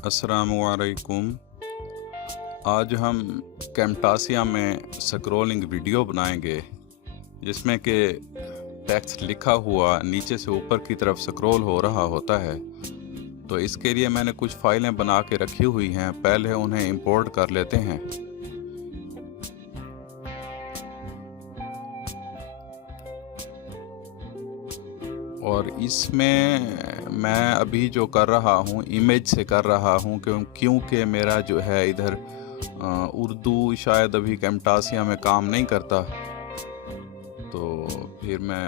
अस्सलामुअलैकुम। आज हम कैमटासिया में स्क्रॉलिंग वीडियो बनाएंगे जिसमें कि टेक्स्ट लिखा हुआ नीचे से ऊपर की तरफ स्क्रॉल हो रहा होता है। तो इसके लिए मैंने कुछ फाइलें बना के रखी हुई हैं, पहले उन्हें इंपोर्ट कर लेते हैं। और इसमें मैं अभी जो कर रहा हूँ इमेज से कर रहा हूँ क्योंकि मेरा जो है इधर उर्दू शायद अभी कैमटासिया में काम नहीं करता। तो फिर मैं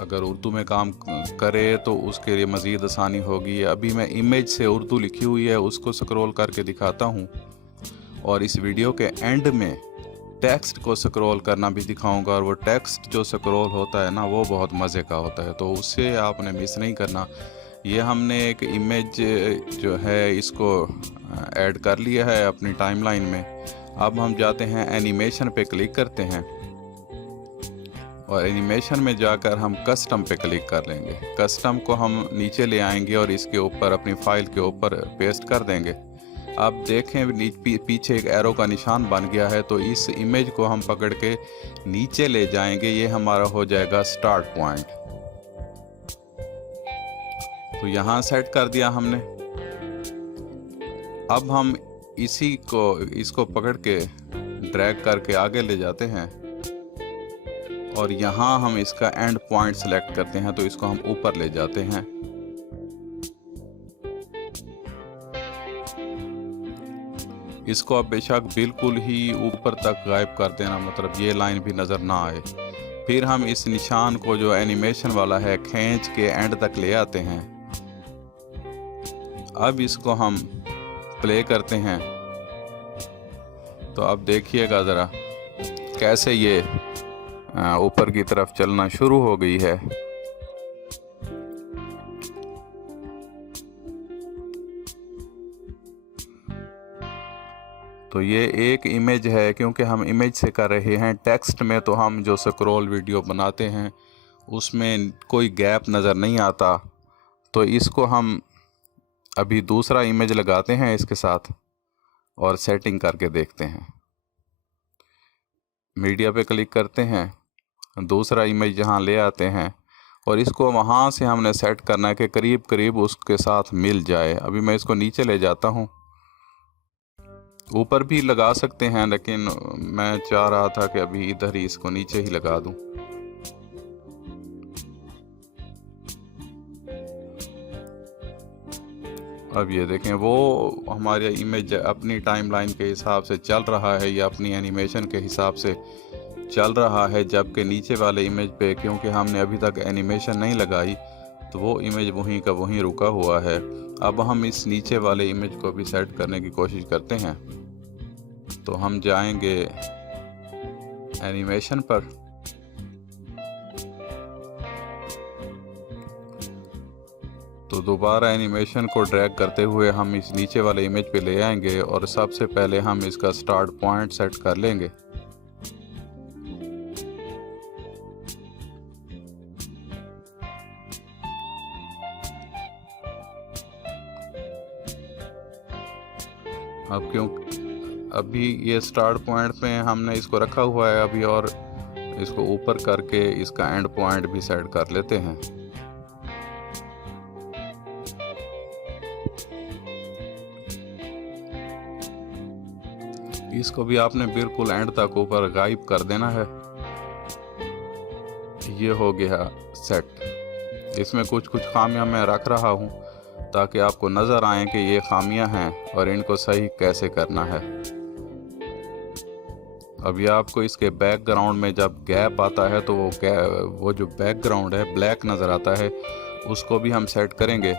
अगर उर्दू में काम करे तो उसके लिए मज़ीद आसानी होगी। अभी मैं इमेज से उर्दू लिखी हुई है उसको स्क्रॉल करके दिखाता हूँ, और इस वीडियो के एंड में टेक्स्ट को स्क्रॉल करना भी दिखाऊंगा। और वो टेक्स्ट जो स्क्रॉल होता है ना, वो बहुत मज़े का होता है, तो उससे आपने मिस नहीं करना। ये हमने एक इमेज जो है इसको ऐड कर लिया है अपनी टाइमलाइन में। अब हम जाते हैं एनिमेशन पे क्लिक करते हैं, और एनिमेशन में जाकर हम कस्टम पे क्लिक कर लेंगे। कस्टम को हम नीचे ले आएंगे और इसके ऊपर अपनी फ़ाइल के ऊपर पेस्ट कर देंगे। अब देखें पीछे एक एरो का निशान बन गया है, तो इस इमेज को हम पकड़ के नीचे ले जाएंगे। ये हमारा हो जाएगा स्टार्ट पॉइंट। तो यहाँ सेट कर दिया हमने। अब हम इसको पकड़ के ड्रैग करके आगे ले जाते हैं, और यहाँ हम इसका एंड पॉइंट सेलेक्ट करते हैं, तो इसको हम ऊपर ले जाते हैं। इसको अब बेशक बिल्कुल ही ऊपर तक गायब कर देना, मतलब ये लाइन भी नज़र ना आए। फिर हम इस निशान को जो एनिमेशन वाला है खींच के एंड तक ले आते हैं। अब इसको हम प्ले करते हैं, तो अब देखिएगा ज़रा कैसे ये ऊपर की तरफ चलना शुरू हो गई है। तो ये एक इमेज है, क्योंकि हम इमेज से कर रहे हैं। टेक्स्ट में तो हम जो स्क्रॉल वीडियो बनाते हैं उसमें कोई गैप नज़र नहीं आता। तो इसको हम अभी दूसरा इमेज लगाते हैं इसके साथ और सेटिंग करके देखते हैं। मीडिया पे क्लिक करते हैं, दूसरा इमेज यहाँ ले आते हैं, और इसको वहाँ से हमने सेट करना है कि करीब करीब उसके साथ मिल जाए। अभी मैं इसको नीचे ले जाता हूँ। ऊपर भी लगा सकते हैं, लेकिन मैं चाह रहा था कि अभी इधर ही इसको नीचे ही लगा दूं। अब ये देखें, वो हमारे इमेज अपनी टाइमलाइन के हिसाब से चल रहा है या अपनी एनिमेशन के हिसाब से चल रहा है, जबकि नीचे वाले इमेज पे क्योंकि हमने अभी तक एनिमेशन नहीं लगाई तो वो इमेज वहीं का वहीं रुका हुआ है। अब हम इस नीचे वाले इमेज को भी सेट करने की कोशिश करते हैं। तो हम जाएंगे एनिमेशन पर, तो दोबारा एनिमेशन को ड्रैग करते हुए हम इस नीचे वाले इमेज पे ले आएंगे, और सबसे पहले हम इसका स्टार्ट पॉइंट सेट कर लेंगे। अब अभी ये स्टार्ट पॉइंट पे हमने इसको रखा हुआ है अभी, और इसको ऊपर करके इसका एंड पॉइंट भी सेट कर लेते हैं। इसको भी आपने बिल्कुल एंड तक ऊपर गायब कर देना है। ये हो गया सेट। इसमें कुछ खामियां मैं रख रहा हूँ ताकि आपको नज़र आए कि ये खामियां हैं और इनको सही कैसे करना है। अभी आपको इसके बैकग्राउंड में जब गैप आता है तो वो जो बैकग्राउंड है ब्लैक नज़र आता है, उसको भी हम सेट करेंगे।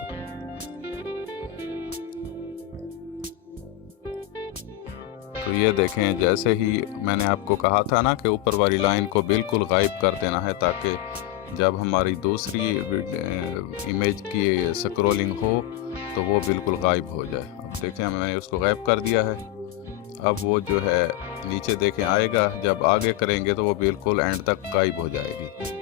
तो ये देखें, जैसे ही मैंने आपको कहा था ना कि ऊपर वाली लाइन को बिल्कुल गायब कर देना है, ताकि जब हमारी दूसरी इमेज की स्क्रॉलिंग हो तो वो बिल्कुल गायब हो जाए। अब देखें, मैंने उसको गायब कर दिया है। अब वो जो है नीचे देखें आएगा, जब आगे करेंगे तो वो बिल्कुल एंड तक गायब हो जाएगी।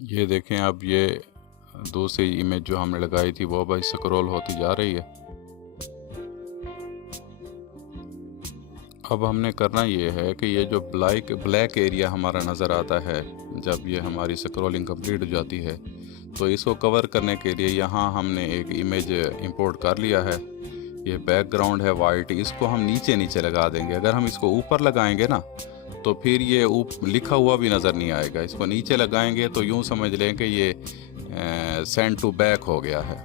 ये देखें, अब ये दूसरी इमेज जो हमने लगाई थी वो भाई स्क्रॉल होती जा रही है। अब हमने करना ये है कि ये जो ब्लैक एरिया हमारा नज़र आता है जब ये हमारी स्क्रॉलिंग कंप्लीट हो जाती है, तो इसको कवर करने के लिए यहाँ हमने एक इमेज इंपोर्ट कर लिया है। ये बैकग्राउंड है वाइट, इसको हम नीचे नीचे लगा देंगे। अगर हम इसको ऊपर लगाएंगे ना तो फिर ये लिखा हुआ भी नज़र नहीं आएगा। इसको नीचे लगाएंगे तो यूँ समझ लें कि ये सेंड टू बैक हो गया है।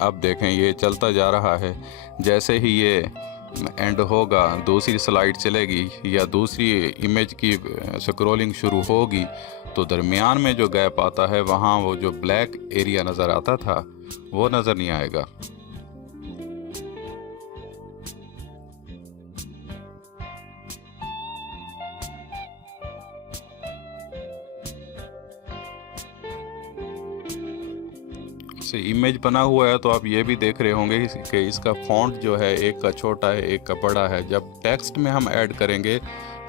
अब देखें ये चलता जा रहा है, जैसे ही ये एंड होगा दूसरी स्लाइड चलेगी या दूसरी इमेज की स्क्रॉलिंग शुरू होगी तो दरमियान में जो गैप आता है वहाँ वो जो ब्लैक एरिया नज़र आता था वो नज़र नहीं आएगा। से इमेज बना हुआ है तो आप ये भी देख रहे होंगे कि इसका फॉन्ट जो है एक का छोटा है एक का बड़ा है। जब टेक्स्ट में हम ऐड करेंगे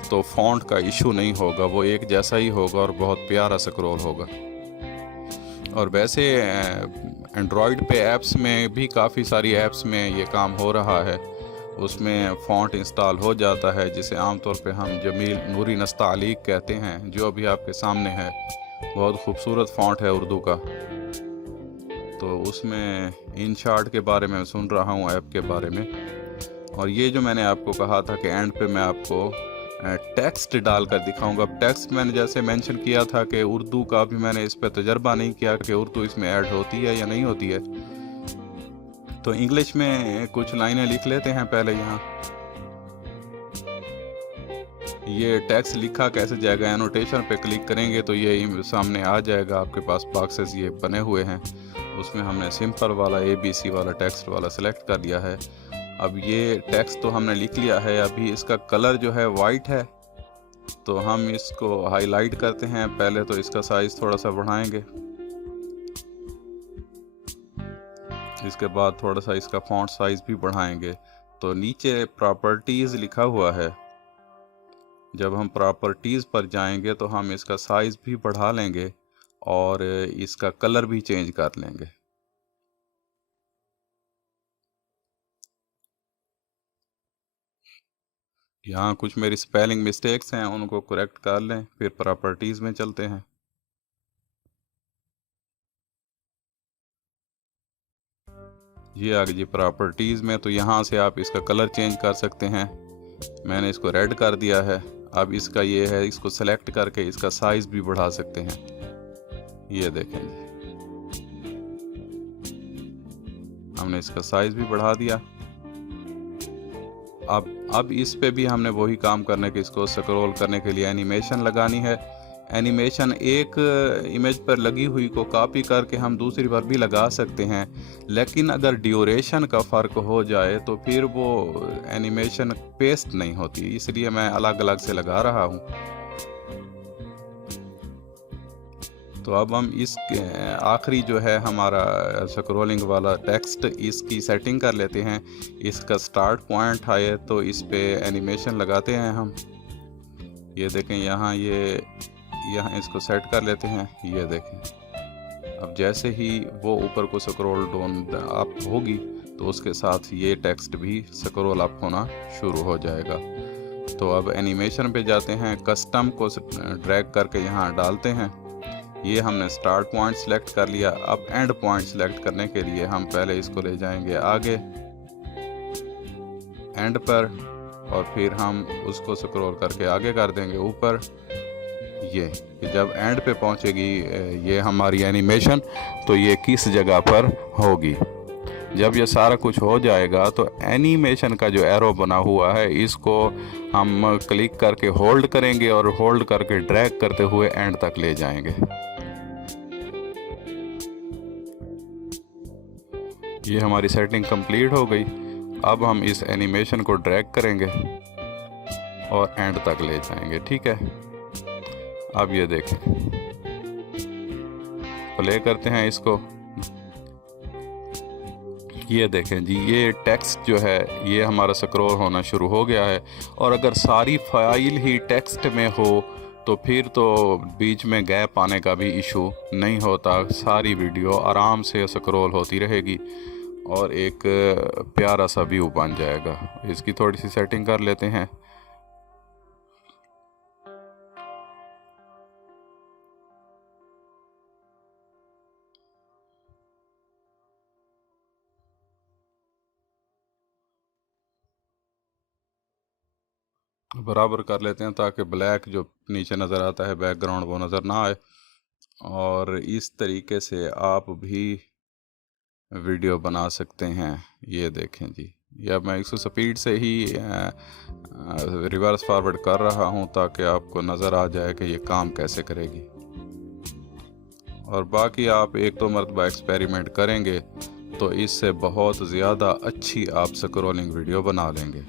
तो फॉन्ट का इशू नहीं होगा, वो एक जैसा ही होगा और बहुत प्यारा स्क्रॉल होगा। और वैसे एंड्रॉयड पे ऐप्स में भी काफ़ी सारी ऐप्स में ये काम हो रहा है, उसमें फ़ॉन्ट इंस्टॉल हो जाता है जिसे आमतौर पे हम जमील नूरी नस्तालीक कहते हैं, जो अभी आपके सामने है। बहुत खूबसूरत फ़ॉन्ट है उर्दू का। तो उसमें InShot के बारे में सुन रहा हूँ, ऐप के बारे में। और ये जो मैंने आपको कहा था कि एंड पे मैं आपको टेक्स्ट डालकर दिखाऊंगा। अब टेक्स्ट मैंने जैसे मेंशन किया था कि उर्दू का भी मैंने इस पर तजर्बा नहीं किया कि उर्दू इसमें ऐड होती है या नहीं होती है, तो इंग्लिश में कुछ लाइनें लिख लेते हैं पहले। यहाँ ये टेक्स्ट लिखा कैसे जाएगा, एनोटेशन पे क्लिक करेंगे तो ये सामने आ जाएगा। आपके पास बॉक्सेस ये बने हुए हैं, उसमें हमने सिंपल वाला ABC वाला टेक्स्ट वाला सिलेक्ट कर लिया है। अब ये टेक्स्ट तो हमने लिख लिया है, अभी इसका कलर जो है वाइट है तो हम इसको हाईलाइट करते हैं। पहले तो इसका साइज थोड़ा सा बढ़ाएंगे, इसके बाद थोड़ा सा इसका फॉन्ट साइज भी बढ़ाएंगे। तो नीचे प्रॉपर्टीज़ लिखा हुआ है, जब हम प्रॉपर्टीज़ पर जाएंगे तो हम इसका साइज भी बढ़ा लेंगे और इसका कलर भी चेंज कर लेंगे। यहाँ कुछ मेरी स्पेलिंग मिस्टेक्स हैं, उनको करेक्ट कर लें, फिर प्रॉपर्टीज़ में चलते हैं। ये आ गई जी प्रॉपर्टीज़ में, तो यहाँ से आप इसका कलर चेंज कर सकते हैं। मैंने इसको रेड कर दिया है। अब इसका ये है, इसको सेलेक्ट करके इसका साइज़ भी बढ़ा सकते हैं। ये देखें जी, हमने इसका साइज़ भी बढ़ा दिया। अब इस पे भी हमने वही काम करने के, इसको स्क्रॉल करने के लिए एनिमेशन लगानी है। एनिमेशन एक इमेज पर लगी हुई को कॉपी करके हम दूसरी पर भी लगा सकते हैं, लेकिन अगर ड्यूरेशन का फ़र्क हो जाए तो फिर वो एनिमेशन पेस्ट नहीं होती, इसलिए मैं अलग अलग से लगा रहा हूँ। तो अब हम इस आखिरी जो है हमारा स्क्रॉलिंग वाला टेक्स्ट, इसकी सेटिंग कर लेते हैं। इसका स्टार्ट पॉइंट है तो इस पे एनिमेशन लगाते हैं हम। ये देखें यहाँ यहाँ इसको सेट कर लेते हैं। ये देखें, अब जैसे ही वो ऊपर को स्क्रॉल डाउन अप होगी तो उसके साथ ये टेक्स्ट भी स्क्रॉल अप होना शुरू हो जाएगा। तो अब एनिमेशन पे जाते हैं, कस्टम को ड्रैग करके यहाँ डालते हैं। ये हमने स्टार्ट पॉइंट सेलेक्ट कर लिया। अब एंड पॉइंट सेलेक्ट करने के लिए हम पहले इसको ले जाएंगे आगे एंड पर और फिर हम उसको स्क्रॉल करके आगे कर देंगे ऊपर। ये जब एंड पे पहुंचेगी ये हमारी एनिमेशन, तो ये किस जगह पर होगी। जब ये सारा कुछ हो जाएगा तो एनिमेशन का जो एरो बना हुआ है इसको हम क्लिक करके होल्ड करेंगे और होल्ड करके ड्रैग करते हुए एंड तक ले जाएंगे। ये हमारी सेटिंग कंप्लीट हो गई। अब हम इस एनिमेशन को ड्रैग करेंगे और एंड तक ले जाएंगे। ठीक है, अब ये देखें, प्ले करते हैं इसको। ये देखें जी, ये टेक्स्ट जो है ये हमारा स्क्रॉल होना शुरू हो गया है। और अगर सारी फाइल ही टेक्स्ट में हो तो फिर तो बीच में गैप आने का भी इशू नहीं होता। सारी वीडियो आराम से स्क्रॉल होती रहेगी और एक प्यारा सा व्यू बन जाएगा। इसकी थोड़ी सी सेटिंग कर लेते हैं। बराबर कर लेते हैं ताकि ब्लैक जो नीचे नज़र आता है बैकग्राउंड वो नज़र ना आए। और इस तरीके से आप भी वीडियो बना सकते हैं। ये देखें जी, या मैं इसको स्पीड से ही रिवर्स फॉरवर्ड कर रहा हूं ताकि आपको नज़र आ जाए कि ये काम कैसे करेगी। और बाकी आप एक दो मरतबा एक्सपेरिमेंट करेंगे तो इससे बहुत ज़्यादा अच्छी आप स्क्रॉलिंग वीडियो बना लेंगे।